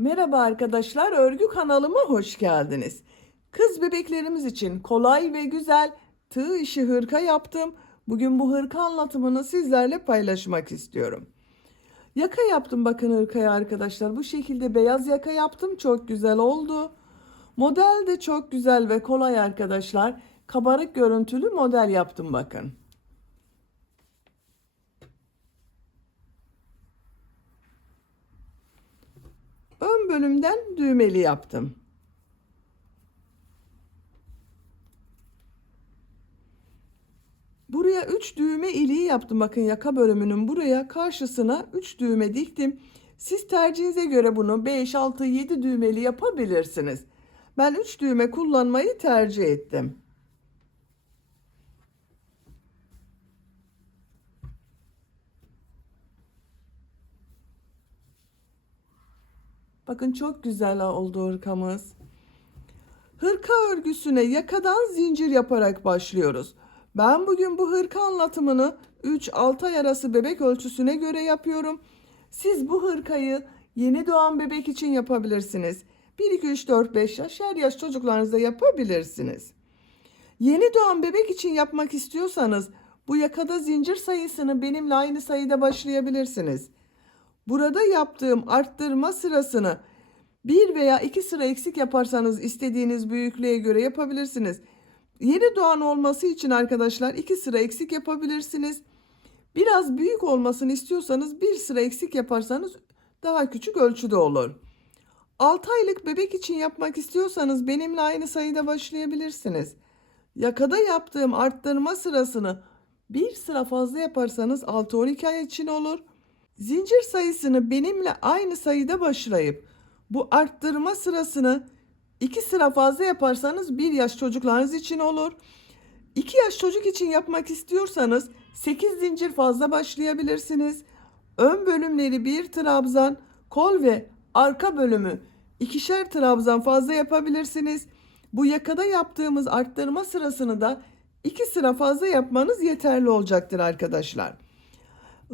Merhaba arkadaşlar, örgü kanalıma hoş geldiniz. Kız bebeklerimiz için kolay ve güzel tığ işi hırka yaptım. Bugün bu hırka anlatımını sizlerle paylaşmak istiyorum. Yaka yaptım, bakın hırkaya arkadaşlar. Bu şekilde beyaz yaka yaptım. Çok güzel oldu. Model de çok güzel ve kolay arkadaşlar. Kabarık görüntülü model yaptım bakın. Ön bölümden düğmeli yaptım. Buraya 3 düğme iliği yaptım. Bakın yaka bölümünün buraya karşısına 3 düğme diktim. Siz tercihinize göre bunu 5, 6, 7 düğmeli yapabilirsiniz. Ben 3 düğme kullanmayı tercih ettim. Bakın çok güzel oldu hırkamız. Hırka örgüsüne yakadan zincir yaparak başlıyoruz. Ben bugün bu hırka anlatımını 3-6 ay arası bebek ölçüsüne göre yapıyorum. Siz bu hırkayı yeni doğan bebek için yapabilirsiniz. 1, 2, 3, 4, 5 yaş her yaş çocuklarınızda yapabilirsiniz. Yeni doğan bebek için yapmak istiyorsanız bu yakada zincir sayısını benimle aynı sayıda başlayabilirsiniz. Burada yaptığım arttırma sırasını bir veya iki sıra eksik yaparsanız istediğiniz büyüklüğe göre yapabilirsiniz. Yeni doğan olması için arkadaşlar 2 sıra eksik yapabilirsiniz. Biraz büyük olmasını istiyorsanız 1 sıra eksik yaparsanız daha küçük ölçüde olur. 6 aylık bebek için yapmak istiyorsanız benimle aynı sayıda başlayabilirsiniz. Yakada yaptığım arttırma sırasını 1 sıra fazla yaparsanız 6-12 ay için olur. Zincir sayısını benimle aynı sayıda başlayıp bu arttırma sırasını 2 sıra fazla yaparsanız 1 yaş çocuklarınız için olur. 2 yaş çocuk için yapmak istiyorsanız 8 zincir fazla başlayabilirsiniz. Ön bölümleri 1 trabzan, kol ve arka bölümü 2'şer trabzan fazla yapabilirsiniz. Bu yakada yaptığımız arttırma sırasını da 2 sıra fazla yapmanız yeterli olacaktır arkadaşlar.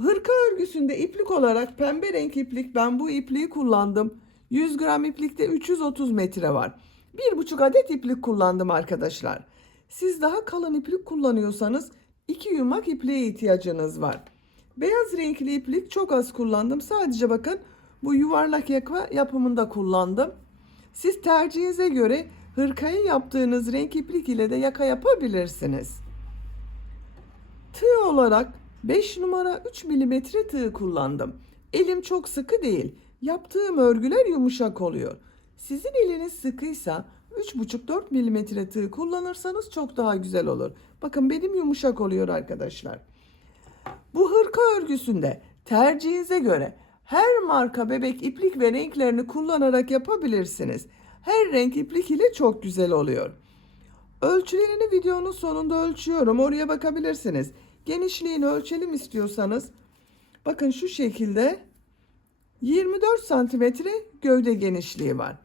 Hırka örgüsünde iplik olarak pembe renk iplik, ben bu ipliği kullandım. 100 gram iplikte 330 metre var. 1,5 adet iplik kullandım arkadaşlar. Siz daha kalın iplik kullanıyorsanız 2 yumak ipliğe ihtiyacınız var. Beyaz renkli iplik çok az kullandım. Sadece bakın bu yuvarlak yaka yapımında kullandım. Siz tercihinize göre hırkayı yaptığınız renk iplik ile de yaka yapabilirsiniz. Tığ olarak 5 numara 3 milimetre tığ kullandım. Elim çok sıkı değil. Yaptığım örgüler yumuşak oluyor. Sizin eliniz sıkıysa 3,5-4 milimetre tığ kullanırsanız çok daha güzel olur. Bakın benim yumuşak oluyor arkadaşlar. Bu hırka örgüsünde tercihinize göre her marka bebek iplik ve renklerini kullanarak yapabilirsiniz. Her renk iplik ile çok güzel oluyor. Ölçülerini videonun sonunda ölçüyorum. Oraya bakabilirsiniz. Genişliğini ölçelim istiyorsanız. Bakın şu şekilde 24 santimetre gövde genişliği var.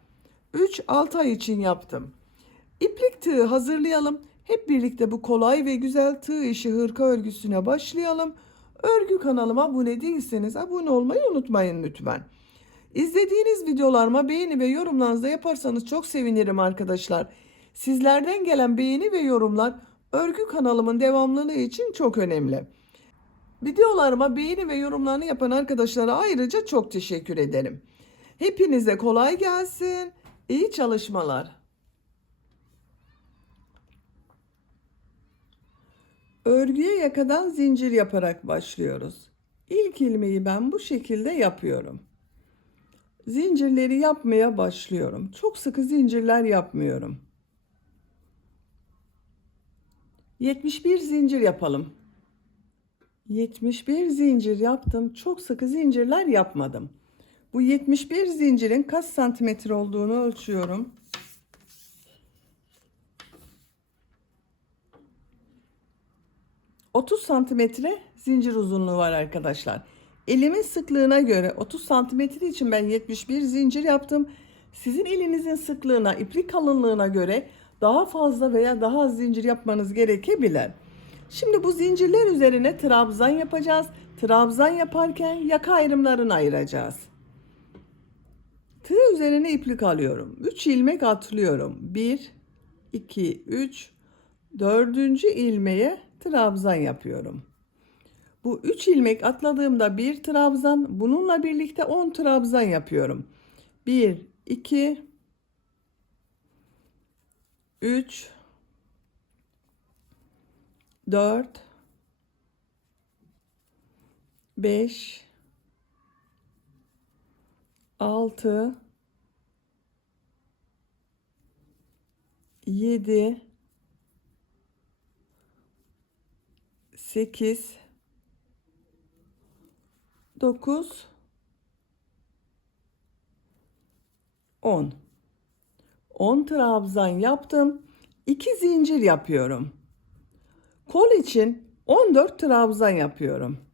3-6 ay için yaptım. İplik tığı hazırlayalım. Hep birlikte bu kolay ve güzel tığ işi hırka örgüsüne başlayalım. Örgü kanalıma abone değilseniz abone olmayı unutmayın lütfen. İzlediğiniz videolarıma beğeni ve yorumlarınızı yaparsanız çok sevinirim arkadaşlar. Sizlerden gelen beğeni ve yorumlar örgü kanalımın devamlılığı için çok önemli. Videolarıma beğeni ve yorumlarını yapan arkadaşlara ayrıca çok teşekkür ederim. Hepinize kolay gelsin. İyi çalışmalar. Örgüye yakadan zincir yaparak başlıyoruz. İlk ilmeği ben bu şekilde yapıyorum. Zincirleri yapmaya başlıyorum. Çok sıkı zincirler yapmıyorum. 71 zincir yapalım. 71 zincir yaptım. Çok sıkı zincirler yapmadım. Bu 71 zincirin kaç santimetre olduğunu ölçüyorum. 30 santimetre zincir uzunluğu var arkadaşlar. Elimin sıklığına göre 30 santimetre için ben 71 zincir yaptım. Sizin elinizin sıklığına, iplik kalınlığına göre daha fazla veya daha az zincir yapmanız gerekebilir. Şimdi bu zincirler üzerine trabzan yapacağız. Trabzan yaparken yaka ayrımlarını ayıracağız. Tığ üzerine iplik alıyorum. 3 ilmek atlıyorum. 1, 2, 3, 4. ilmeğe trabzan yapıyorum. Bu 3 ilmek atladığımda bir trabzan, bununla birlikte 10 trabzan yapıyorum. 1, 2, 3, 4, 5, 6, 7, 8, 9, 10. 10 trabzan yaptım. 2 zincir yapıyorum. Kol için 14 trabzan yapıyorum.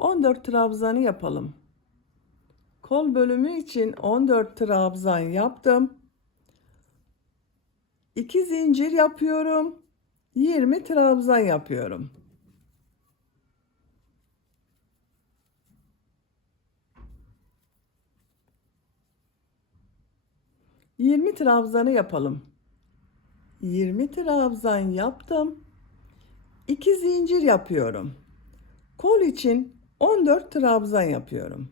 14 trabzanı yapalım. Kol bölümü için 14 trabzan yaptım. 2 zincir yapıyorum. 20 trabzan yapıyorum. Yirmi trabzanı yapalım. 20 trabzan yaptım. 2 zincir yapıyorum. Kol için 14 trabzan yapıyorum.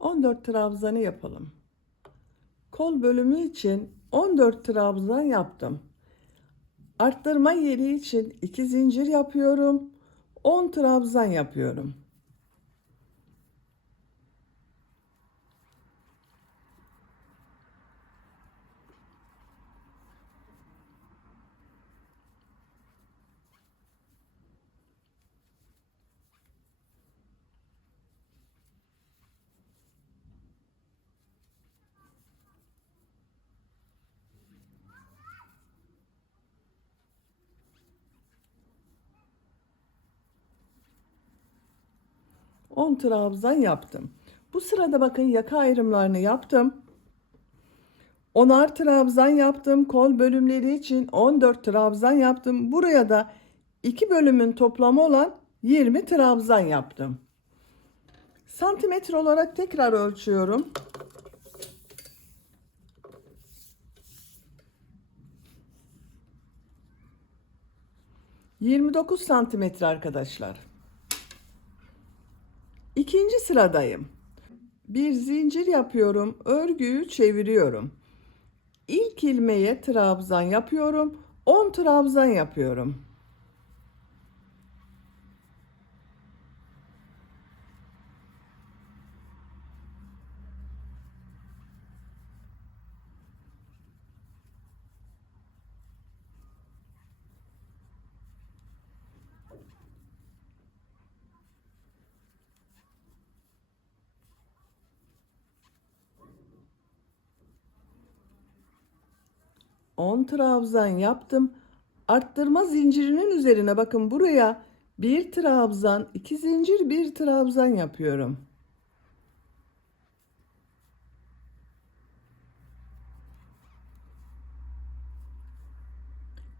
14 trabzanı yapalım. Kol bölümü için 14 trabzan yaptım. Arttırma yeri için 2 zincir yapıyorum. 10 trabzan yapıyorum. On trabzan yaptım. Bu sırada bakın yaka ayrımlarını yaptım. 10'ar trabzan yaptım. Kol bölümleri için 14 trabzan yaptım. Buraya da 2 bölümün toplamı olan 20 trabzan yaptım. Santimetre olarak tekrar ölçüyorum. 29 santimetre arkadaşlar. İkinci sıradayım. Bir zincir yapıyorum. Örgüyü çeviriyorum. İlk ilmeğe trabzan yapıyorum. 10 trabzan yapıyorum. On trabzan yaptım. Arttırma zincirinin üzerine bakın buraya bir trabzan, 2 zincir, bir trabzan yapıyorum.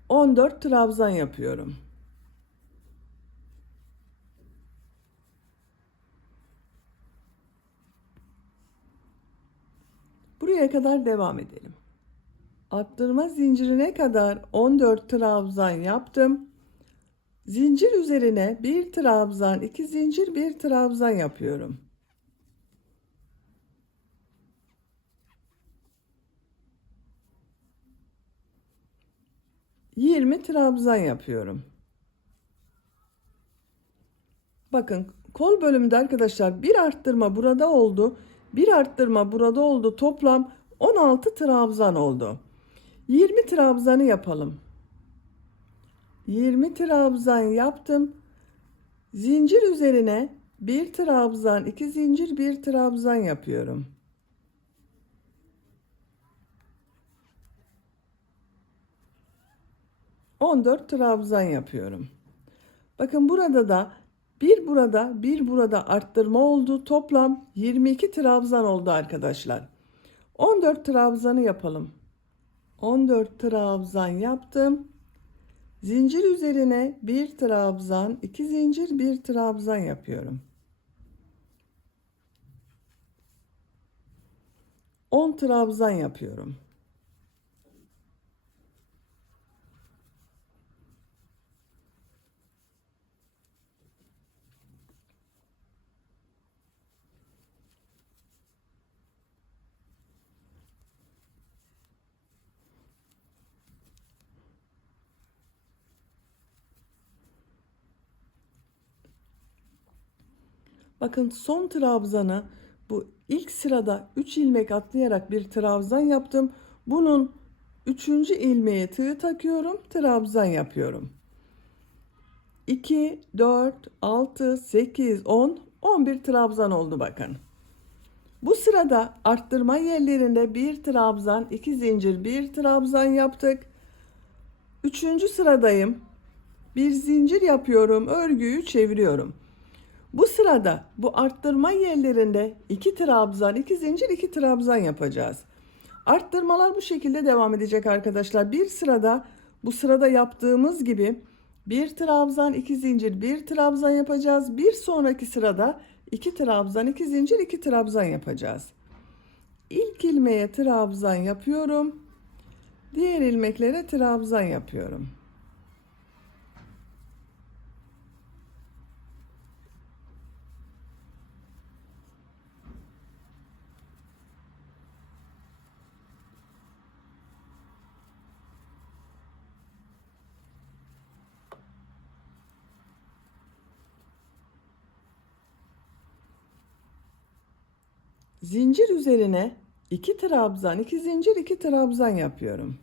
On dört trabzan yapıyorum. Buraya kadar devam edelim. Arttırma zincirine kadar 14 trabzan yaptım. Zincir üzerine bir trabzan, 2 zincir, bir trabzan yapıyorum. Yirmi trabzan yapıyorum. Bakın kol bölümünde arkadaşlar bir arttırma burada oldu. Bir arttırma burada oldu. Toplam 16 trabzan oldu. 20 trabzanı yapalım. 20 trabzan yaptım. Zincir üzerine bir trabzan, 2 zincir, bir trabzan yapıyorum. On dört trabzan yapıyorum. Bakın burada da Bir burada, bir burada arttırma oldu. Toplam 22 trabzan oldu arkadaşlar. 14 trabzanı yapalım. 14 trabzan yaptım. Zincir üzerine bir trabzan, 2 zincir, bir trabzan yapıyorum. 10 trabzan yapıyorum. Bakın son trabzanı bu ilk sırada 3 ilmek atlayarak bir trabzan yaptım. Bunun 3. ilmeğe tığ takıyorum, trabzan yapıyorum. 2, 4, 6, 8, 10, 11 trabzan oldu bakın. Bu sırada arttırma yerlerinde bir trabzan, 2 zincir, bir trabzan yaptık. 3. sıradayım. Bir zincir yapıyorum, örgüyü çeviriyorum. Bu sırada bu arttırma yerlerinde 2 trabzan, 2 zincir, 2 trabzan yapacağız. Arttırmalar bu şekilde devam edecek arkadaşlar. Bir sırada bu sırada yaptığımız gibi bir trabzan, 2 zincir, bir trabzan yapacağız. Bir sonraki sırada 2 trabzan, 2 zincir, 2 trabzan yapacağız. İlk ilmeğe trabzan yapıyorum. Diğer ilmeklere trabzan yapıyorum. Zincir üzerine 2 trabzan, 2 zincir, 2 trabzan yapıyorum.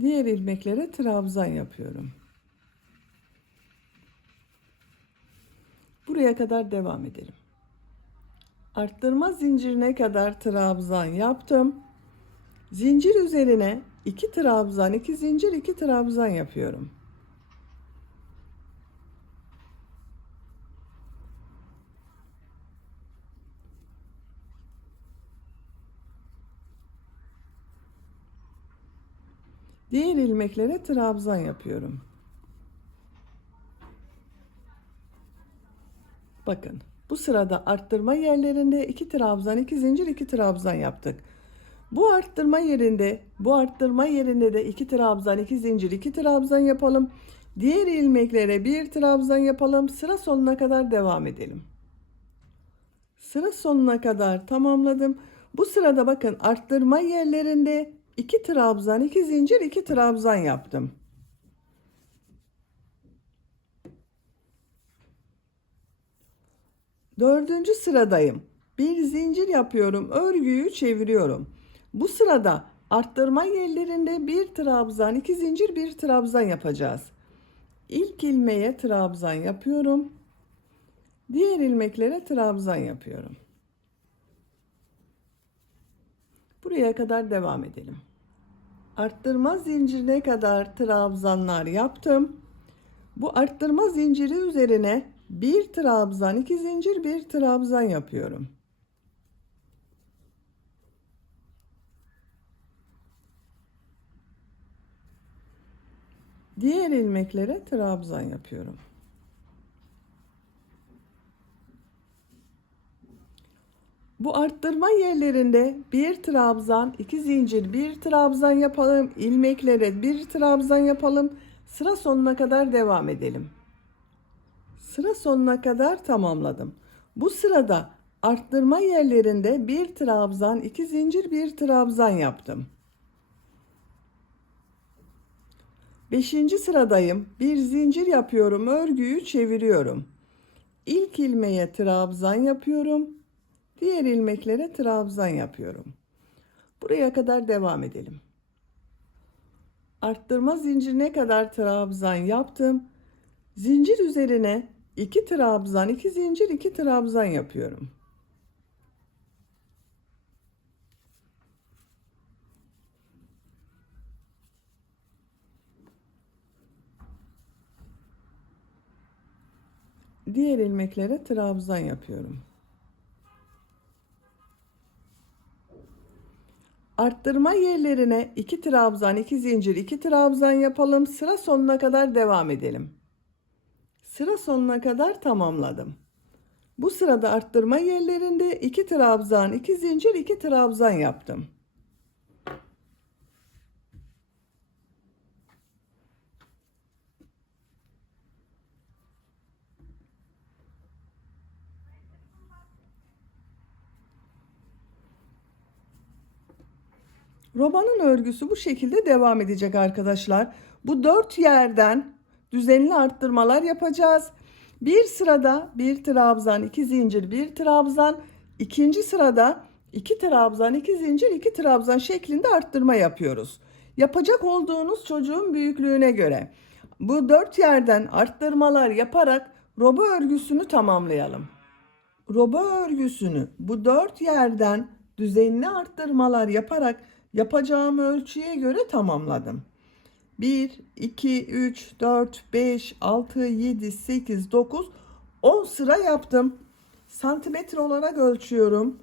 Diğer ilmeklere trabzan yapıyorum. Buraya kadar devam edelim. Arttırma zincirine kadar trabzan yaptım. Zincir üzerine 2 trabzan, 2 zincir, 2 trabzan yapıyorum. Diğer ilmeklere trabzan yapıyorum. Bakın, bu sırada arttırma yerlerinde 2 trabzan, 2 zincir, 2 trabzan yaptık. Bu arttırma yerinde de 2 trabzan, 2 zincir, 2 trabzan yapalım. Diğer ilmeklere bir trabzan yapalım. Sıra sonuna kadar devam edelim. Sıra sonuna kadar tamamladım. Bu sırada bakın arttırma yerlerinde 2 trabzan, 2 zincir, 2 trabzan yaptım. Dördüncü sıradayım. Bir zincir yapıyorum, örgüyü çeviriyorum. Bu sırada arttırma yerlerinde bir trabzan, 2 zincir, bir trabzan yapacağız. İlk ilmeğe trabzan yapıyorum. Diğer ilmeklere trabzan yapıyorum. Buraya kadar devam edelim. Arttırma zincirine kadar trabzanlar yaptım. Bu arttırma zinciri üzerine bir trabzan, 2 zincir, bir trabzan yapıyorum. Diğer ilmeklere trabzan yapıyorum. Bu arttırma yerlerinde bir trabzan, 2 zincir, bir trabzan yapalım. İlmeklere bir trabzan yapalım. Sıra sonuna kadar devam edelim. Sıra sonuna kadar tamamladım. Bu sırada arttırma yerlerinde bir trabzan, 2 zincir, bir trabzan yaptım. 5. sıradayım. Bir zincir yapıyorum, örgüyü çeviriyorum. İlk ilmeğe trabzan yapıyorum. Diğer ilmeklere trabzan yapıyorum. Buraya kadar devam edelim. Arttırma zincirine kadar trabzan yaptım. Zincir üzerine 2 trabzan, 2 zincir, 2 trabzan yapıyorum. Diğer ilmeklere trabzan yapıyorum. Arttırma yerlerine 2 trabzan, 2 zincir, 2 trabzan yapalım. Sıra sonuna kadar devam edelim. Sıra sonuna kadar tamamladım. Bu sırada arttırma yerlerinde 2 trabzan, 2 zincir, 2 trabzan yaptım. Romanın örgüsü bu şekilde devam edecek arkadaşlar. Bu 4 yerden düzenli arttırmalar yapacağız. Bir sırada 1 trabzan, 2 zincir, 1 trabzan. İkinci sırada 2 trabzan, 2 zincir, 2 trabzan şeklinde arttırma yapıyoruz. Yapacak olduğunuz çocuğun büyüklüğüne göre. Bu 4 yerden arttırmalar yaparak roba örgüsünü tamamlayalım. Roba örgüsünü bu 4 yerden düzenli arttırmalar yaparak yapacağım ölçüye göre tamamladım. 1, 2, 3, 4, 5, 6, 7, 8, 9, 10 sıra yaptım. Santimetre olarak ölçüyorum.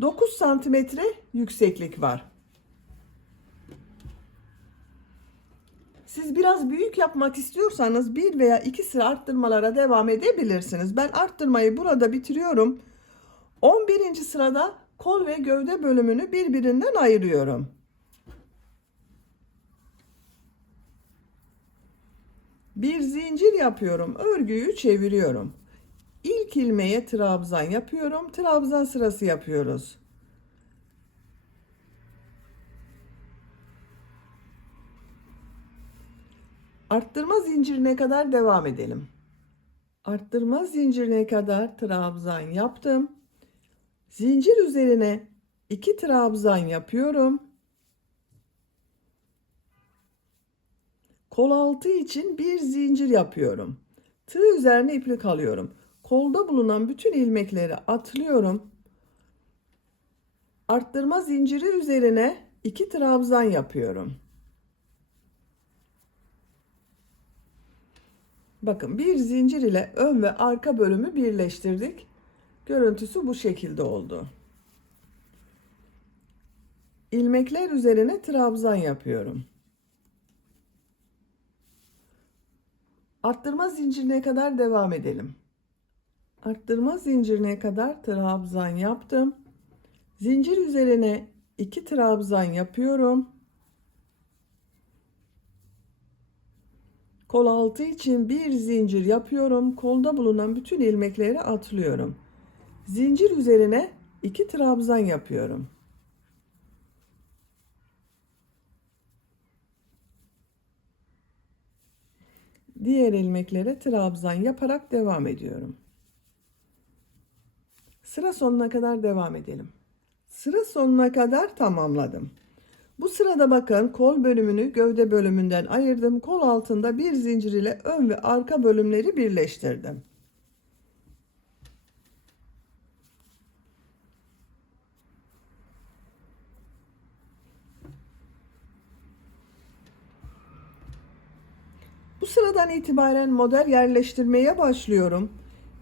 9 santimetre yükseklik var. Siz biraz büyük yapmak istiyorsanız 1 veya 2 sıra arttırmalara devam edebilirsiniz. Ben arttırmayı burada bitiriyorum. 11. sırada kol ve gövde bölümünü birbirinden ayırıyorum. Bir zincir yapıyorum. Örgüyü çeviriyorum. İlk ilmeğe trabzan yapıyorum. Trabzan sırası yapıyoruz. Arttırma zincirine kadar devam edelim. Arttırma zincirine kadar trabzan yaptım. Zincir üzerine 2 trabzan yapıyorum. Kol altı için bir zincir yapıyorum. Tığ üzerine iplik alıyorum. Kolda bulunan bütün ilmekleri atlıyorum. Arttırma zinciri üzerine 2 trabzan yapıyorum. Bakın bir zincir ile ön ve arka bölümü birleştirdik. Görüntüsü bu şekilde oldu. İlmekler üzerine trabzan yapıyorum. Arttırma zincirine kadar devam edelim. Arttırma zincirine kadar trabzan yaptım. Zincir üzerine 2 trabzan yapıyorum. Kol altı için bir zincir yapıyorum. Kolda bulunan bütün ilmekleri atlıyorum. Zincir üzerine 2 trabzan yapıyorum. Diğer ilmeklere trabzan yaparak devam ediyorum. Sıra sonuna kadar devam edelim. Sıra sonuna kadar tamamladım. Bu sırada bakın kol bölümünü gövde bölümünden ayırdım. Kol altında bir zincir ile ön ve arka bölümleri birleştirdim. Bu sıradan itibaren model yerleştirmeye başlıyorum.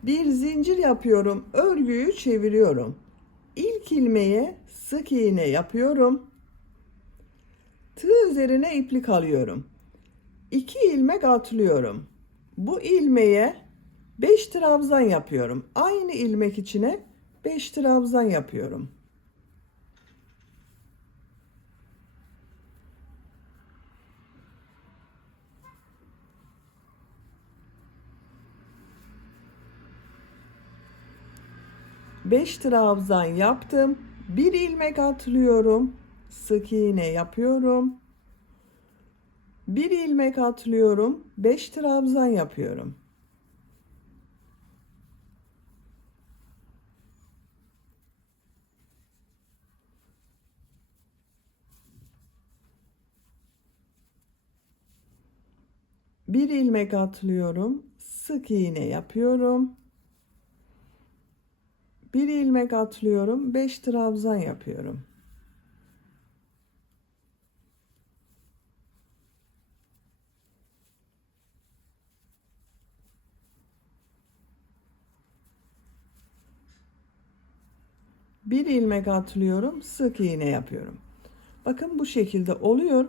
Bir zincir yapıyorum. Örgüyü çeviriyorum. İlk ilmeğe sık iğne yapıyorum. Tığ üzerine iplik alıyorum. 2 ilmek atlıyorum. Bu ilmeğe 5 trabzan yapıyorum. Aynı ilmek içine 5 trabzan yapıyorum. Beş trabzan yaptım. Bir ilmek atlıyorum. Sık iğne yapıyorum. Bir ilmek atlıyorum. 5 trabzan yapıyorum. Bir ilmek atlıyorum, sık iğne yapıyorum. Bir ilmek atlıyorum, 5 trabzan yapıyorum. Bir ilmek atlıyorum, sık iğne yapıyorum. Bakın bu şekilde oluyor.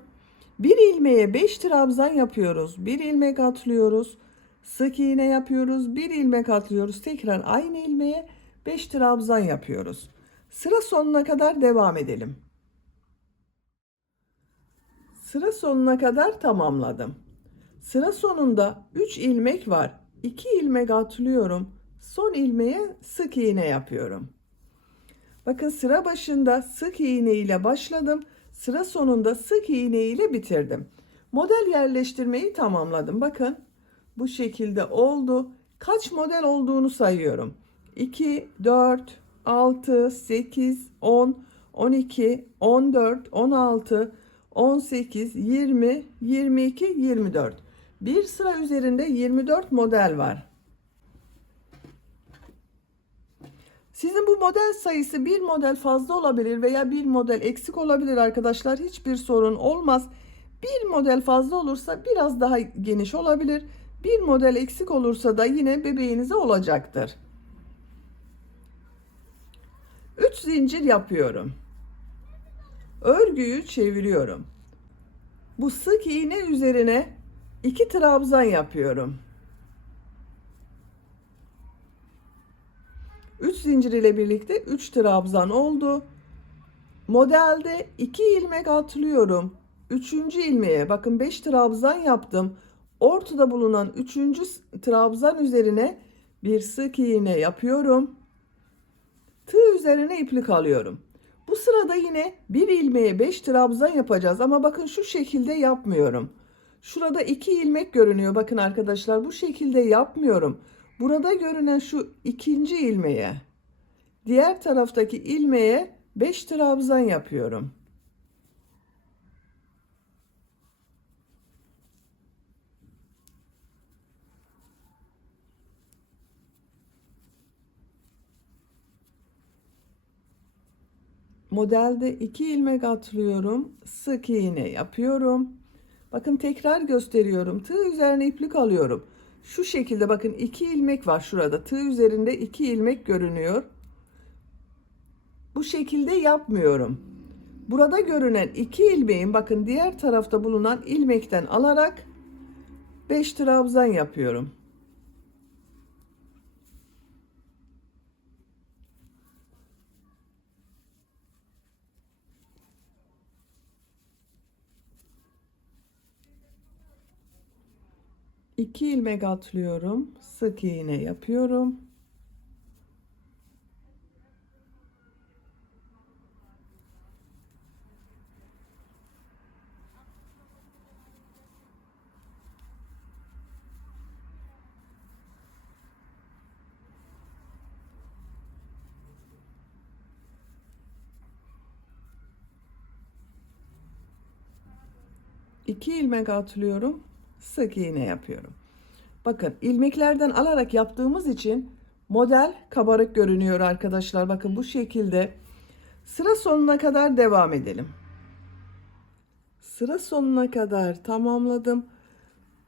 Bir ilmeğe 5 trabzan yapıyoruz. Bir ilmek atlıyoruz. Sık iğne yapıyoruz. Bir ilmek atlıyoruz. Tekrar aynı ilmeğe 5 trabzan yapıyoruz. Sıra sonuna kadar devam edelim. Sıra sonuna kadar tamamladım. Sıra sonunda 3 ilmek var. 2 ilmek atlıyorum. Son ilmeğe sık iğne yapıyorum. Bakın sıra başında sık iğne ile başladım. Sıra sonunda sık iğne ile bitirdim. Model yerleştirmeyi tamamladım. Bakın bu şekilde oldu. Kaç model olduğunu sayıyorum. 2, 4, 6, 8, 10, 12, 14, 16, 18, 20, 22, 24. Bir sıra üzerinde 24 model var. Sizin bu model sayısı bir model fazla olabilir veya bir model eksik olabilir arkadaşlar. Hiçbir sorun olmaz. Bir model fazla olursa biraz daha geniş olabilir. Bir model eksik olursa da yine bebeğinize olacaktır. 3 zincir yapıyorum. Örgüyü çeviriyorum. Bu sık iğne üzerine 2 trabzan yapıyorum. 3 zincir ile birlikte 3 trabzan oldu. Modelde 2 ilmek atlıyorum. 3. ilmeğe bakın 5 trabzan yaptım. Ortada bulunan 3. trabzan üzerine bir sık iğne yapıyorum. Tığ üzerine iplik alıyorum. Bu sırada yine bir ilmeğe 5 trabzan yapacağız ama bakın şu şekilde yapmıyorum. Şurada 2 ilmek görünüyor. Bakın arkadaşlar bu şekilde yapmıyorum. Burada görünen şu ikinci ilmeğe, diğer taraftaki ilmeğe 5 trabzan yapıyorum. Modelde 2 ilmek atlıyorum. Sık iğne yapıyorum. Bakın tekrar gösteriyorum. Tığ üzerine iplik alıyorum. Şu şekilde bakın 2 ilmek var şurada. Tığ üzerinde 2 ilmek görünüyor. Bu şekilde yapmıyorum. Burada görünen 2 ilmeğin bakın diğer tarafta bulunan ilmekten alarak 5 trabzan yapıyorum. İki ilmek atlıyorum. Sık iğne yapıyorum. İki ilmek atlıyorum. Sık iğne yapıyorum. Bakın ilmeklerden alarak yaptığımız için model kabarık görünüyor arkadaşlar. Bakın bu şekilde sıra sonuna kadar devam edelim. Sıra sonuna kadar tamamladım.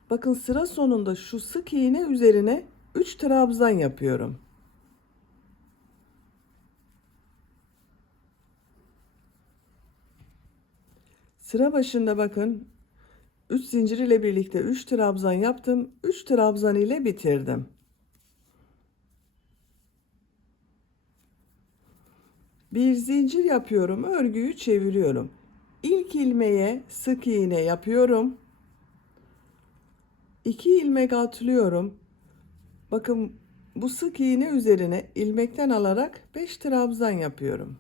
Bakın sıra sonunda şu sık iğne üzerine 3 trabzan yapıyorum. Sıra başında bakın 3 zincir ile birlikte 3 trabzan yaptım. 3 trabzan ile bitirdim. Bir zincir yapıyorum. Örgüyü çeviriyorum. İlk ilmeğe sık iğne yapıyorum. 2 ilmek atlıyorum. Bakın bu sık iğne üzerine ilmekten alarak 5 trabzan yapıyorum.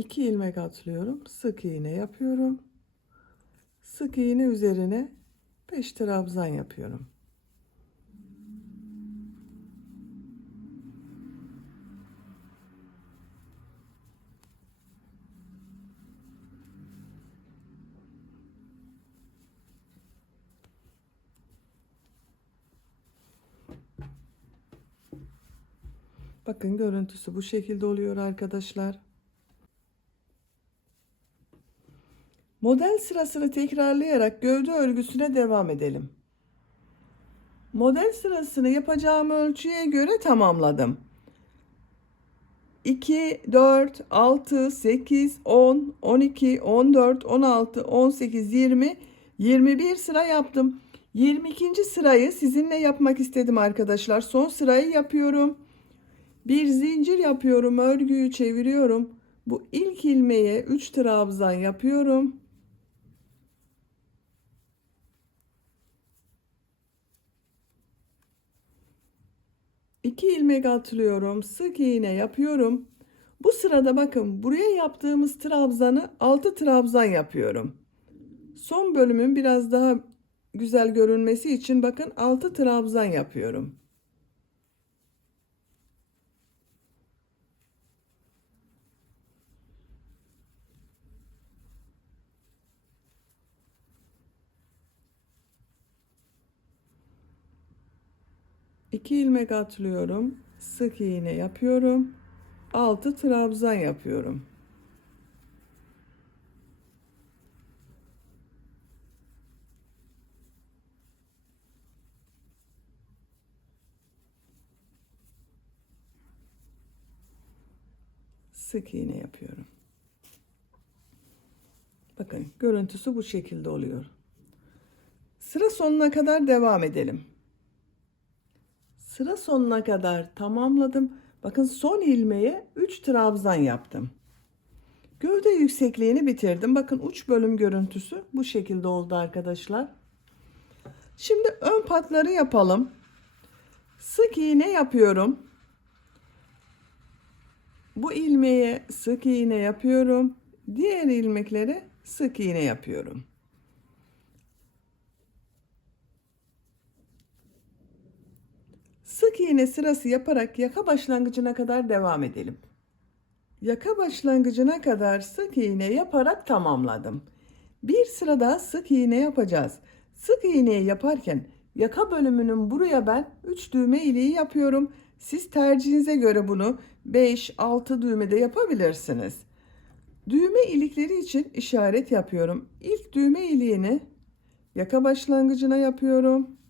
İki ilmek atlıyorum. Sık iğne yapıyorum. Sık iğne üzerine 5 trabzan yapıyorum. Bakın görüntüsü bu şekilde oluyor arkadaşlar. Model sırasını tekrarlayarak gövde örgüsüne devam edelim. Model sırasını yapacağım ölçüye göre tamamladım. 2, 4, 6, 8, 10, 12, 14, 16, 18, 20, 21 sıra yaptım. 22. sırayı sizinle yapmak istedim arkadaşlar. Son sırayı yapıyorum. Bir zincir yapıyorum, örgüyü çeviriyorum. Bu ilk ilmeğe 3 trabzan yapıyorum. İki ilmek atlıyorum, sık iğne yapıyorum. Bu sırada bakın buraya yaptığımız trabzanı 6 trabzan yapıyorum. Son bölümün biraz daha güzel görünmesi için bakın 6 trabzan yapıyorum. İki ilmek atlıyorum, sık iğne yapıyorum, 6 trabzan yapıyorum. Sık iğne yapıyorum. Bakın görüntüsü bu şekilde oluyor. Sıra sonuna kadar devam edelim. Sıra sonuna kadar tamamladım. Bakın son ilmeğe 3 trabzan yaptım. Gövde yüksekliğini bitirdim. Bakın uç bölüm görüntüsü bu şekilde oldu arkadaşlar. Şimdi ön patları yapalım. Sık iğne yapıyorum. Bu ilmeğe sık iğne yapıyorum. Diğer ilmeklere sık iğne yapıyorum. Sık iğne sırası yaparak yaka başlangıcına kadar devam edelim. Yaka başlangıcına kadar sık iğne yaparak tamamladım. Bir sıra daha sık iğne yapacağız. Sık iğneyi yaparken yaka bölümünün buraya ben 3 düğme iliği yapıyorum. Siz tercihinize göre bunu 5-6 düğmede yapabilirsiniz. Düğme ilikleri için işaret yapıyorum. İlk düğme iliğini yaka başlangıcına yapıyorum.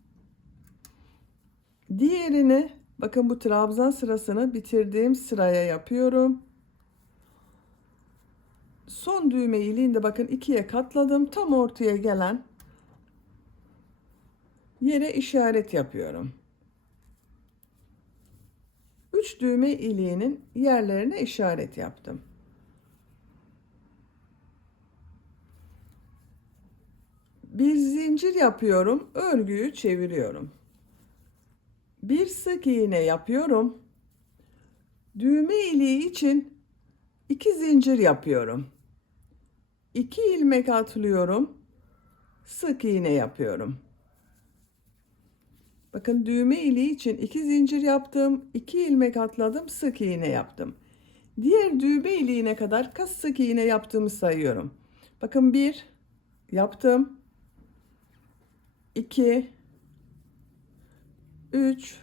Diğerini bakın bu trabzan sırasını bitirdiğim sıraya yapıyorum. Son düğme iliğini de bakın ikiye katladım. Tam ortaya gelen yere işaret yapıyorum. 3 düğme iliğinin yerlerine işaret yaptım. Bir zincir yapıyorum, örgüyü çeviriyorum. Bir sık iğne yapıyorum. Düğme iliği için 2 zincir yapıyorum. 2 ilmek atlıyorum. Sık iğne yapıyorum. Bakın düğme iliği için 2 zincir yaptım, 2 ilmek atladım, sık iğne yaptım. Diğer düğme iliğine kadar kaç sık iğne yaptığımı sayıyorum. Bakın 1 yaptım. 2 3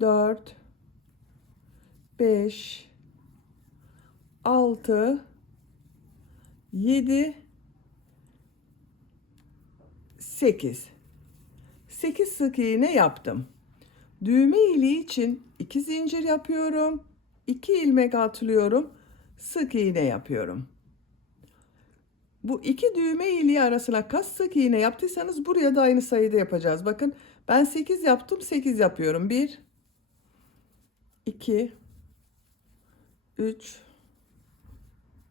4 5 6 7 8 8 sık iğne yaptım. Düğme iliği için 2 zincir yapıyorum. 2 ilmek atlıyorum. Sık iğne yapıyorum. Bu iki düğme iliği arasına kaç sık iğne yaptıysanız buraya da aynı sayıda yapacağız. Bakın ben 8 yaptım, 8 yapıyorum. 1 2 3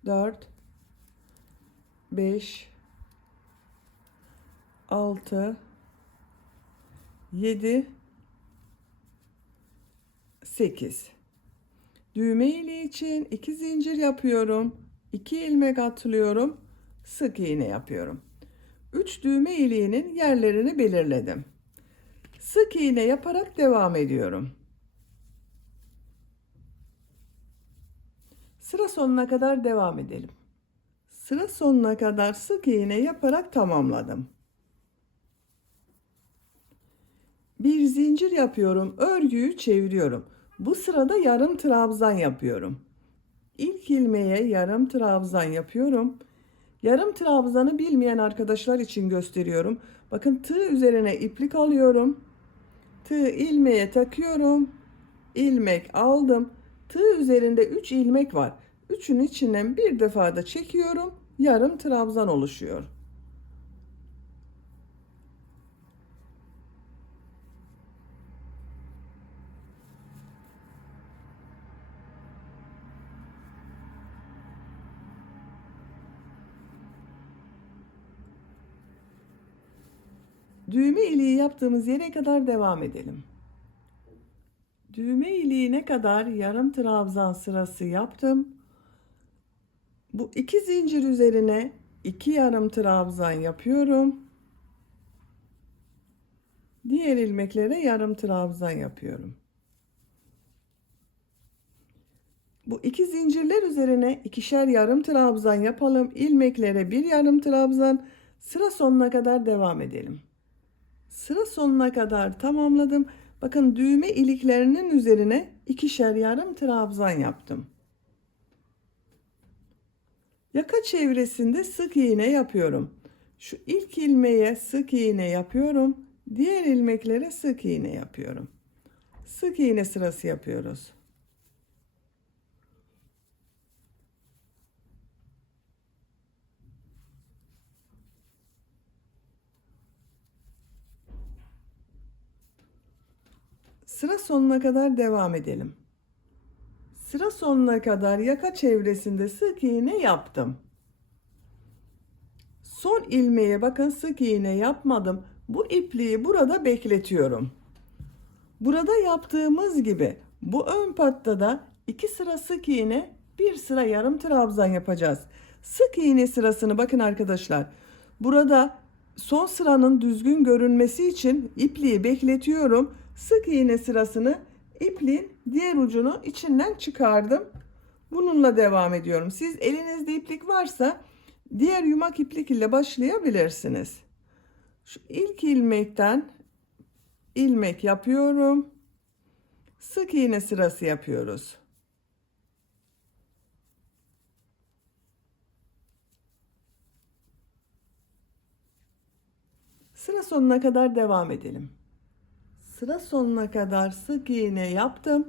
4 5 6 7 8 düğme iliği için 2 zincir yapıyorum. 2 ilmek atlıyorum. Sık iğne yapıyorum. 3 düğme iliğinin yerlerini belirledim. Sık iğne yaparak devam ediyorum. Sıra sonuna kadar devam edelim. Sıra sonuna kadar sık iğne yaparak tamamladım. Bir zincir yapıyorum, örgüyü çeviriyorum. Bu sırada yarım trabzan yapıyorum. İlk ilmeğe yarım trabzan yapıyorum. Yarım trabzanı bilmeyen arkadaşlar için gösteriyorum. Bakın tığ üzerine iplik alıyorum. Tığ ilmeğe takıyorum. İlmek aldım. Tığ üzerinde 3 ilmek var. Üçün içinden bir defada çekiyorum. Yarım trabzan oluşuyor. Düğme iliği yaptığımız yere kadar devam edelim. Düğme iliğine kadar yarım trabzan sırası yaptım. Bu iki zincir üzerine 2 yarım trabzan yapıyorum. Diğer ilmeklere yarım trabzan yapıyorum. Bu iki zincirler üzerine ikişer yarım trabzan yapalım. İlmeklere bir yarım trabzan. Sıra sonuna kadar devam edelim. Sıra sonuna kadar tamamladım. Bakın düğme iliklerinin üzerine ikişer yarım trabzan yaptım. Yaka çevresinde sık iğne yapıyorum. Şu ilk ilmeğe sık iğne yapıyorum. Diğer ilmeklere sık iğne yapıyorum. Sık iğne sırası yapıyoruz. Sıra sonuna kadar devam edelim. Sıra sonuna kadar yaka çevresinde sık iğne yaptım. Son ilmeğe bakın sık iğne yapmadım. Bu ipliği burada bekletiyorum. Burada yaptığımız gibi bu ön patta da 2 sıra sık iğne, 1 sıra yarım trabzan yapacağız. Sık iğne sırasını bakın arkadaşlar. Burada son sıranın düzgün görünmesi için ipliği bekletiyorum. Sık iğne sırasını ipliğin diğer ucunu içinden çıkardım. Bununla devam ediyorum. Siz elinizde iplik varsa diğer yumak iplik ile başlayabilirsiniz. Şu ilk ilmekten ilmek yapıyorum. Sık iğne sırası yapıyoruz. Sıra sonuna kadar devam edelim. Sıra sonuna kadar sık iğne yaptım.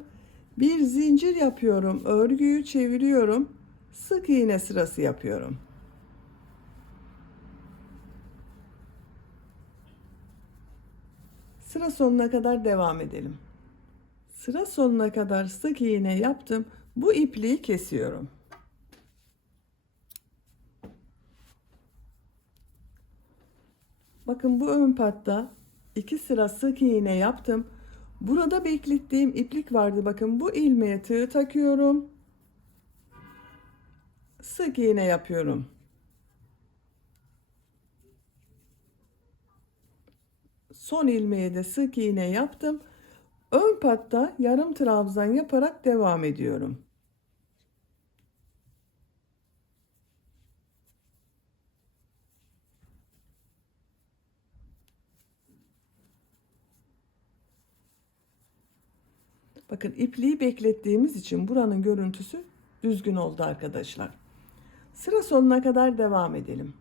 Bir zincir yapıyorum. Örgüyü çeviriyorum. Sık iğne sırası yapıyorum. Sıra sonuna kadar devam edelim. Sıra sonuna kadar sık iğne yaptım. Bu ipliği kesiyorum. Bakın bu ön patta 2 sıra sık iğne yaptım. Burada beklettiğim iplik vardı. Bakın bu ilmeğe tığ takıyorum. Sık iğne yapıyorum. Son ilmeğe de sık iğne yaptım. Ön patta yarım trabzan yaparak devam ediyorum. Bakın ipliği beklettiğimiz için buranın görüntüsü düzgün oldu arkadaşlar. Sıra sonuna kadar devam edelim.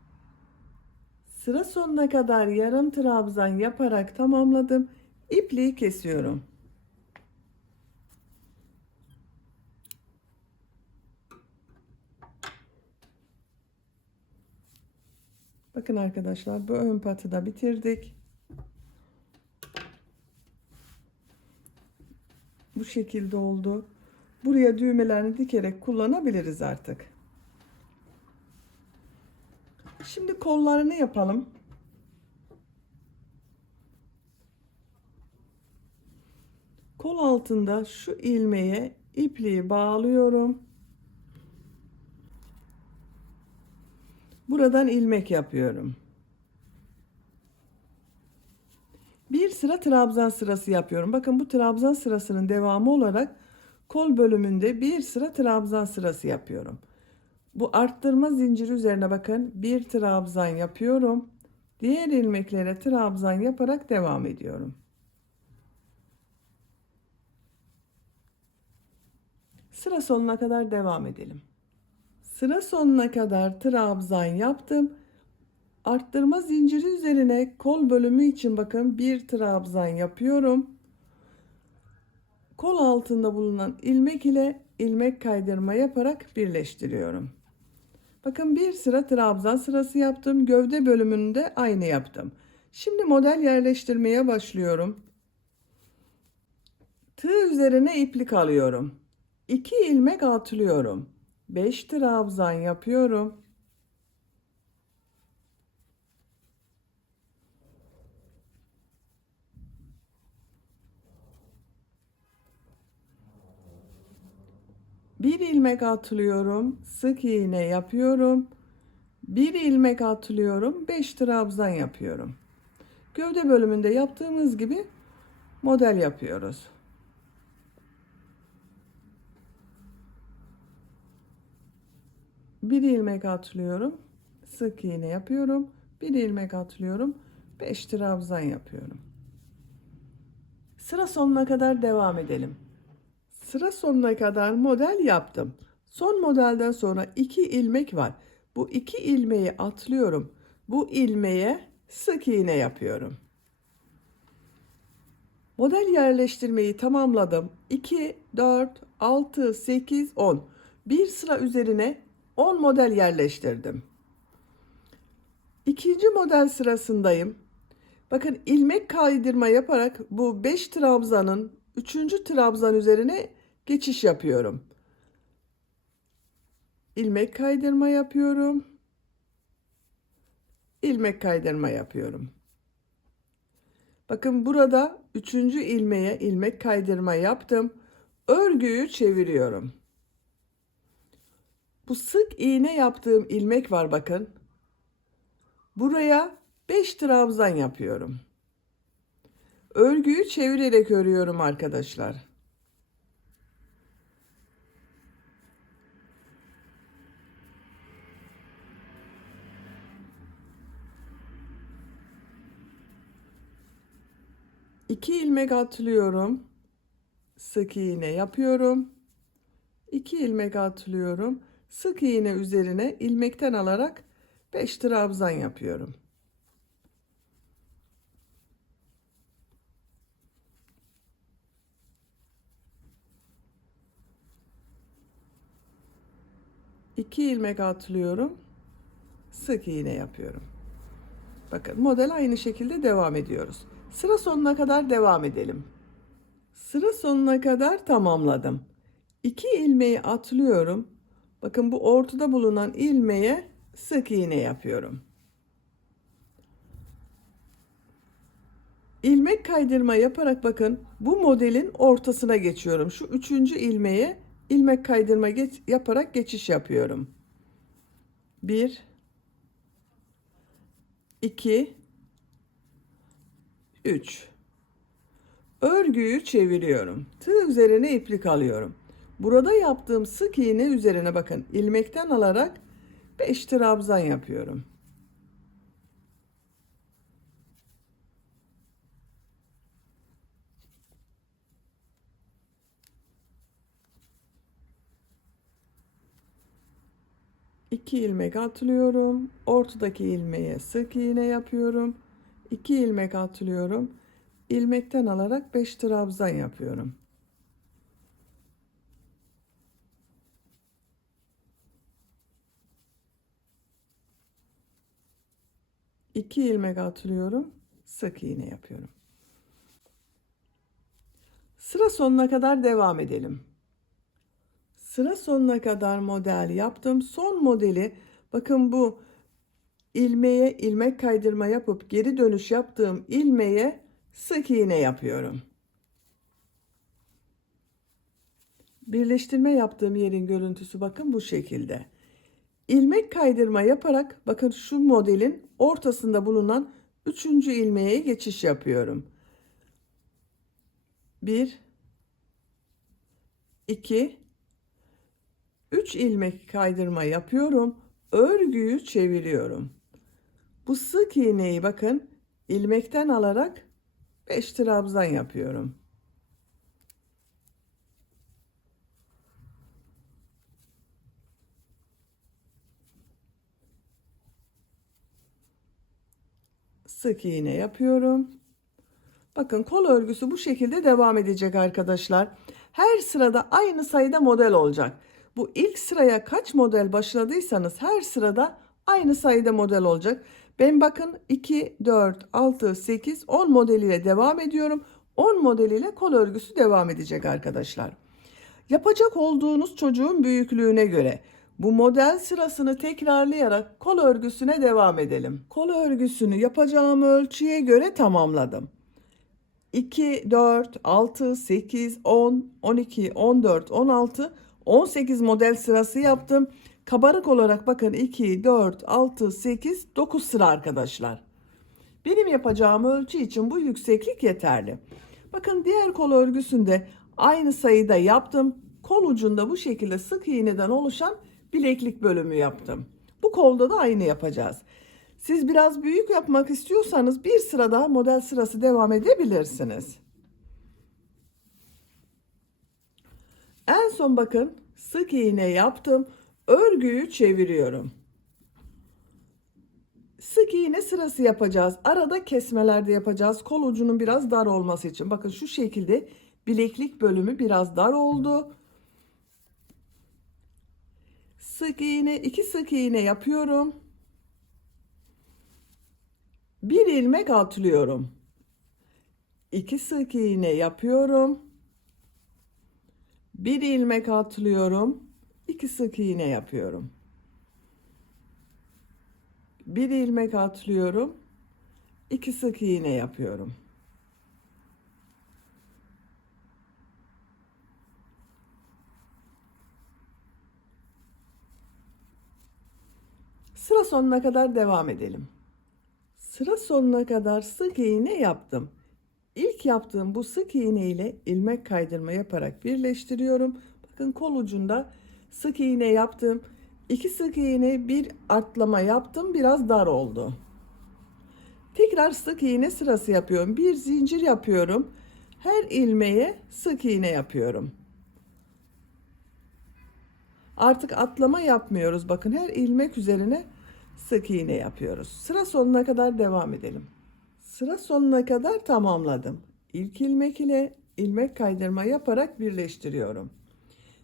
Sıra sonuna kadar yarım trabzan yaparak tamamladım. İpliği kesiyorum. Bakın arkadaşlar bu ön patı da bitirdik. Bu şekilde oldu. Buraya düğmelerini dikerek kullanabiliriz artık. Şimdi kollarını yapalım. Kol altında şu ilmeğe ipliği bağlıyorum. Buradan ilmek yapıyorum. Bir sıra trabzan sırası yapıyorum. Bakın bu trabzan sırasının devamı olarak kol bölümünde bir sıra trabzan sırası yapıyorum. Bu arttırma zinciri üzerine bakın bir trabzan yapıyorum. Diğer ilmeklere trabzan yaparak devam ediyorum. Sıra sonuna kadar devam edelim. Sıra sonuna kadar trabzan yaptım. Arttırma zinciri üzerine kol bölümü için bakın bir trabzan yapıyorum. Kol altında bulunan ilmek ile ilmek kaydırma yaparak birleştiriyorum. Bakın bir sıra trabzan sırası yaptım. Gövde bölümünde aynı yaptım. Şimdi model yerleştirmeye başlıyorum. Tığ üzerine iplik alıyorum. 2 ilmek atlıyorum. 5 trabzan yapıyorum. Bir ilmek atlıyorum. Sık iğne yapıyorum. Bir ilmek atlıyorum. 5 trabzan yapıyorum. Gövde bölümünde yaptığımız gibi model yapıyoruz. Bir ilmek atlıyorum. Sık iğne yapıyorum. Bir ilmek atlıyorum. 5 trabzan yapıyorum. Sıra sonuna kadar devam edelim. Sıra sonuna kadar model yaptım. Son modelden sonra 2 ilmek var. Bu 2 ilmeği atlıyorum. Bu ilmeğe sık iğne yapıyorum. Model yerleştirmeyi tamamladım. 2, 4, 6, 8, 10. Bir sıra üzerine 10 model yerleştirdim. İkinci model sırasındayım. Bakın ilmek kaydırma yaparak bu 5 trabzanın 3. trabzan üzerine geçiş yapıyorum. İlmek kaydırma yapıyorum. İlmek kaydırma yapıyorum. Bakın burada 3. ilmeğe ilmek kaydırma yaptım. Örgüyü çeviriyorum. Bu sık iğne yaptığım ilmek var bakın. Buraya 5 trabzan yapıyorum. Örgüyü çevirerek örüyorum arkadaşlar. İki ilmek atlıyorum. Sık iğne yapıyorum. 2 ilmek atlıyorum. Sık iğne üzerine ilmekten alarak 5 trabzan yapıyorum. İki ilmek atlıyorum. Sık iğne yapıyorum. Bakın model aynı şekilde devam ediyoruz. Sıra sonuna kadar devam edelim. Sıra sonuna kadar tamamladım. 2 ilmeği atlıyorum. Bakın bu ortada bulunan ilmeğe sık iğne yapıyorum. İlmek kaydırma yaparak bakın bu modelin ortasına geçiyorum. Şu 3. ilmeğe ilmek kaydırma yaparak geçiş yapıyorum. 1 2 3 Örgüyü çeviriyorum. Tığ üzerine iplik alıyorum. Burada yaptığım sık iğne üzerine bakın ilmekten alarak 5 trabzan yapıyorum. İki ilmek atlıyorum. Ortadaki ilmeğe sık iğne yapıyorum. 2 ilmek atlıyorum. İlmekten alarak 5 trabzan yapıyorum. İki ilmek atlıyorum. Sık iğne yapıyorum. Sıra sonuna kadar devam edelim. Sıra sonuna kadar model yaptım. Son modeli bakın bu ilmeğe ilmek kaydırma yapıp geri dönüş yaptığım ilmeğe sık iğne yapıyorum. Birleştirme yaptığım yerin görüntüsü bakın bu şekilde. İlmek kaydırma yaparak bakın şu modelin ortasında bulunan 3. ilmeğe geçiş yapıyorum. 1 2 3 ilmek kaydırma yapıyorum. Örgüyü çeviriyorum. Bu sık iğneyi bakın ilmekten alarak 5 trabzan yapıyorum. sık iğne yapıyorum. Bakın kol örgüsü bu şekilde devam edecek arkadaşlar. Her sırada aynı sayıda model olacak. Bu ilk sıraya kaç model başladıysanız her sırada aynı sayıda model olacak. Ben bakın 2, 4, 6, 8, 10 modeliyle devam ediyorum. 10 modeliyle kol örgüsü devam edecek arkadaşlar. Yapacak olduğunuz çocuğun büyüklüğüne göre bu model sırasını tekrarlayarak kol örgüsüne devam edelim. Kol örgüsünü yapacağım ölçüye göre tamamladım. 2, 4, 6, 8, 10, 12, 14, 16, 18 model sırası yaptım. Kabarık olarak bakın 2, 4, 6, 8, 9 sıra arkadaşlar. Benim yapacağım ölçü için bu yükseklik yeterli. Bakın diğer kol örgüsünde aynı sayıda yaptım. Kol ucunda bu şekilde sık iğneden oluşan bileklik bölümü yaptım. Bu kolda da aynı yapacağız. Siz biraz büyük yapmak istiyorsanız bir sıra daha model sırası devam edebilirsiniz. En son bakın sık iğne yaptım. Örgüyü çeviriyorum. Sık iğne sırası yapacağız. Arada kesmeler de yapacağız. Kol ucunun biraz dar olması için. Bakın şu şekilde bileklik bölümü biraz dar oldu. Sık iğne, 2 sık iğne yapıyorum. Bir ilmek atlıyorum. 2 sık iğne yapıyorum. Bir ilmek atlıyorum. 2 sık iğne yapıyorum. Bir ilmek atlıyorum. 2 sık iğne yapıyorum. Sıra sonuna kadar devam edelim. Sıra sonuna kadar sık iğne yaptım. İlk yaptığım bu sık iğne ile ilmek kaydırma yaparak birleştiriyorum. Bakın kol ucunda sık iğne yaptım. 2 sık iğne, bir atlama yaptım. Biraz dar oldu. Tekrar sık iğne sırası yapıyorum. Bir zincir yapıyorum. Her ilmeğe sık iğne yapıyorum. Artık atlama yapmıyoruz. Bakın her ilmek üzerine sık iğne yapıyoruz. Sıra sonuna kadar devam edelim. Sıra sonuna kadar tamamladım. İlk ilmek ile ilmek kaydırma yaparak birleştiriyorum.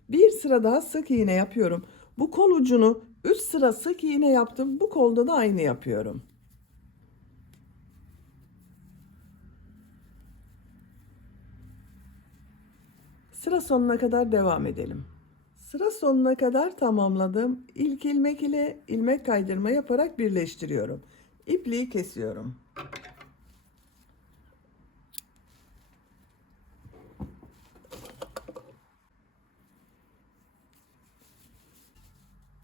Bir sıra daha sık iğne yapıyorum. Bu kol ucunu 3 sıra sık iğne yaptım. Bu kolda da aynı yapıyorum. Sıra sonuna kadar devam edelim. Sıra sonuna kadar tamamladım. İlk ilmek ile ilmek kaydırma yaparak birleştiriyorum. İpliği kesiyorum.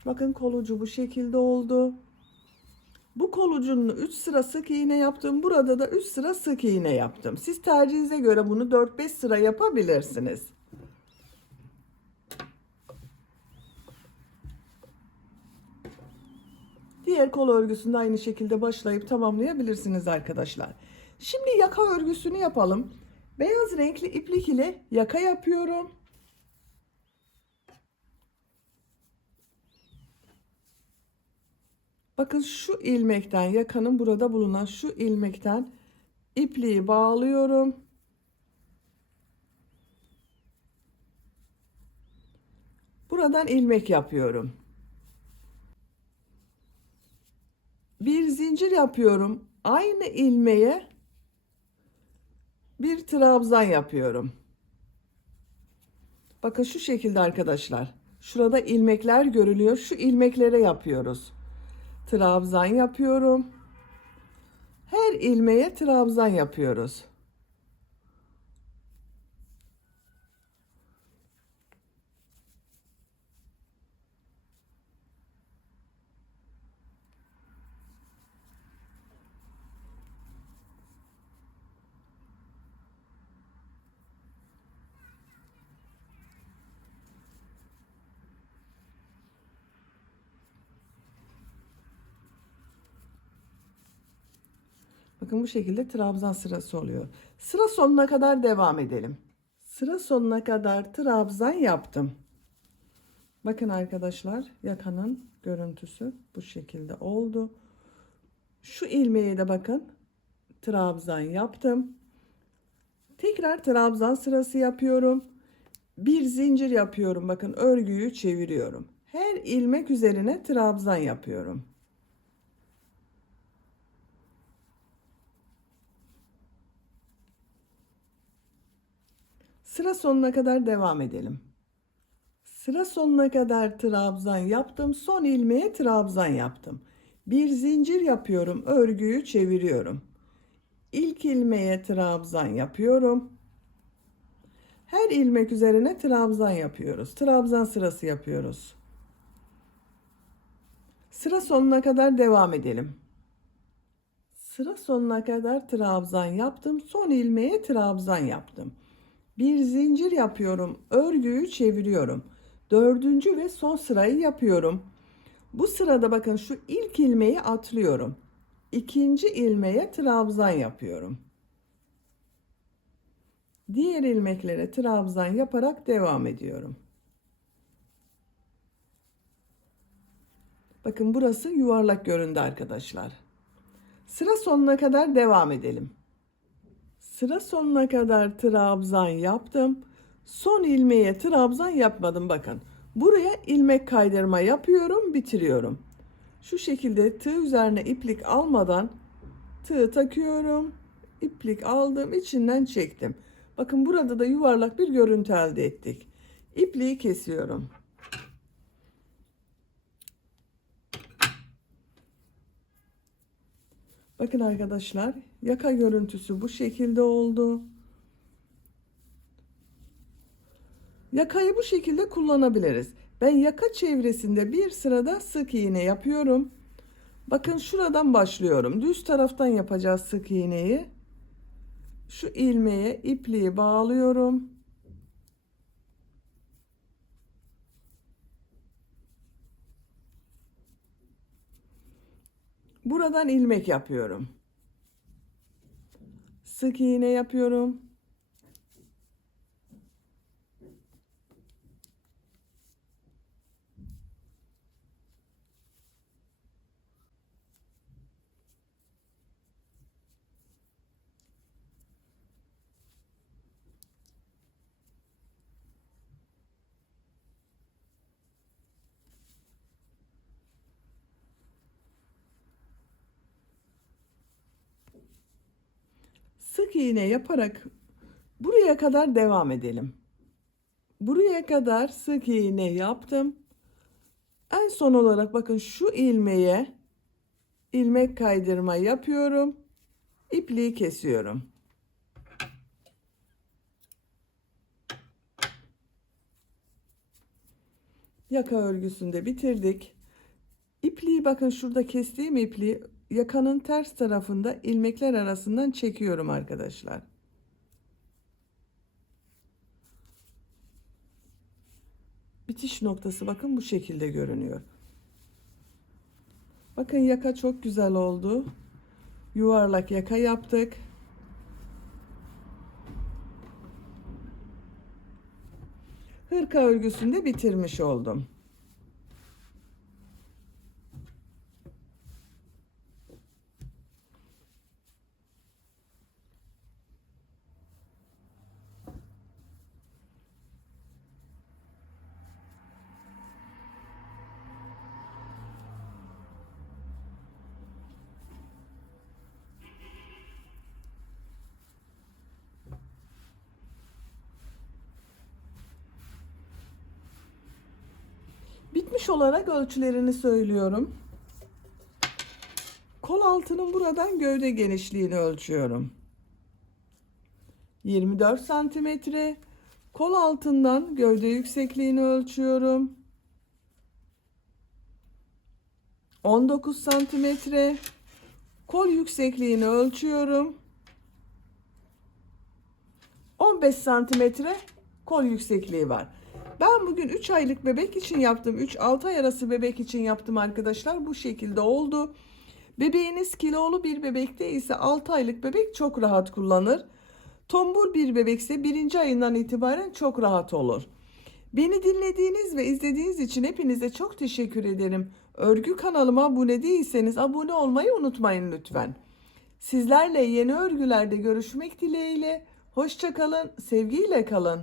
Bakın kol ucu bu şekilde oldu. Bu kol ucunu 3 sıra sık iğne yaptım. Burada da 3 sıra sık iğne yaptım. Siz tercihinize göre bunu 4-5 sıra yapabilirsiniz. Diğer kol örgüsünde aynı şekilde başlayıp tamamlayabilirsiniz arkadaşlar. Şimdi yaka örgüsünü yapalım. Beyaz renkli iplik ile yaka yapıyorum. Bakın şu ilmekten, yakanın burada bulunan şu ilmekten ipliği bağlıyorum. Buradan ilmek yapıyorum. Bir zincir yapıyorum. Aynı ilmeğe bir trabzan yapıyorum. Bakın şu şekilde arkadaşlar. Şurada ilmekler görülüyor. Şu ilmeklere yapıyoruz. Trabzan yapıyorum. Her ilmeğe trabzan yapıyoruz. Bakın bu şekilde trabzan sırası oluyor. Sıra sonuna kadar devam edelim. Sıra sonuna kadar trabzan yaptım. Bakın arkadaşlar, yakanın görüntüsü bu şekilde oldu. Şu ilmeğe de bakın. trabzan yaptım. Tekrar trabzan sırası yapıyorum. Bir zincir yapıyorum. Bakın örgüyü çeviriyorum. Her ilmek üzerine trabzan yapıyorum. Sıra sonuna kadar devam edelim. Sıra sonuna kadar trabzan yaptım. Son ilmeğe trabzan yaptım. Bir zincir yapıyorum. Örgüyü çeviriyorum. İlk ilmeğe trabzan yapıyorum. Her ilmek üzerine trabzan yapıyoruz. Trabzan sırası yapıyoruz. Sıra sonuna kadar devam edelim. Sıra sonuna kadar trabzan yaptım. Son ilmeğe trabzan yaptım. Bir zincir yapıyorum. Örgüyü çeviriyorum. Dördüncü ve son sırayı yapıyorum. Bu sırada bakın şu ilk ilmeği atlıyorum. İkinci ilmeğe trabzan yapıyorum. Diğer ilmeklere trabzan yaparak devam ediyorum. Bakın burası yuvarlak göründü arkadaşlar. Sıra sonuna kadar devam edelim. Sıra sonuna kadar trabzan yaptım. Son ilmeğe trabzan yapmadım bakın. Buraya ilmek kaydırma yapıyorum, bitiriyorum. Şu şekilde tığ üzerine iplik almadan tığ takıyorum. İplik aldım, içinden çektim. Bakın burada da yuvarlak bir görüntü elde ettik. İpliği kesiyorum. Bakın arkadaşlar, yaka görüntüsü bu şekilde oldu. Yakayı bu şekilde kullanabiliriz. Ben yaka çevresinde bir sırada sık iğne yapıyorum. Bakın şuradan başlıyorum. Düz taraftan yapacağız sık iğneyi. Şu ilmeğe ipliği bağlıyorum. Buradan ilmek yapıyorum. Sık iğne yapıyorum. Sık iğne yaparak buraya kadar devam edelim. Buraya kadar sık iğne yaptım. En son olarak bakın şu ilmeğe ilmek kaydırma yapıyorum. İpliği kesiyorum. Yaka örgüsünde bitirdik. İpliği bakın şurada kestiğim ipliği yakanın ters tarafında ilmekler arasından çekiyorum arkadaşlar. Bitiş noktası bakın bu şekilde görünüyor. Bakın yaka çok güzel oldu. Yuvarlak yaka yaptık. Hırka örgüsünde bitirmiş oldum. Bitmiş olarak ölçülerini söylüyorum. Kol altının buradan gövde genişliğini ölçüyorum. 24 santimetre. Kol altından gövde yüksekliğini ölçüyorum. 19 santimetre. Kol yüksekliğini ölçüyorum. 15 santimetre kol yüksekliği var. Ben bugün 3 aylık bebek için yaptım. 3-6 ay arası bebek için yaptım arkadaşlar. Bu şekilde oldu. Bebeğiniz kilolu bir bebekte ise 6 aylık bebek çok rahat kullanır. Tombul bir bebekse 1. ayından itibaren çok rahat olur. Beni dinlediğiniz ve izlediğiniz için hepinize çok teşekkür ederim. Örgü kanalıma abone değilseniz abone olmayı unutmayın lütfen. Sizlerle yeni örgülerde görüşmek dileğiyle. Hoşça kalın, sevgiyle kalın.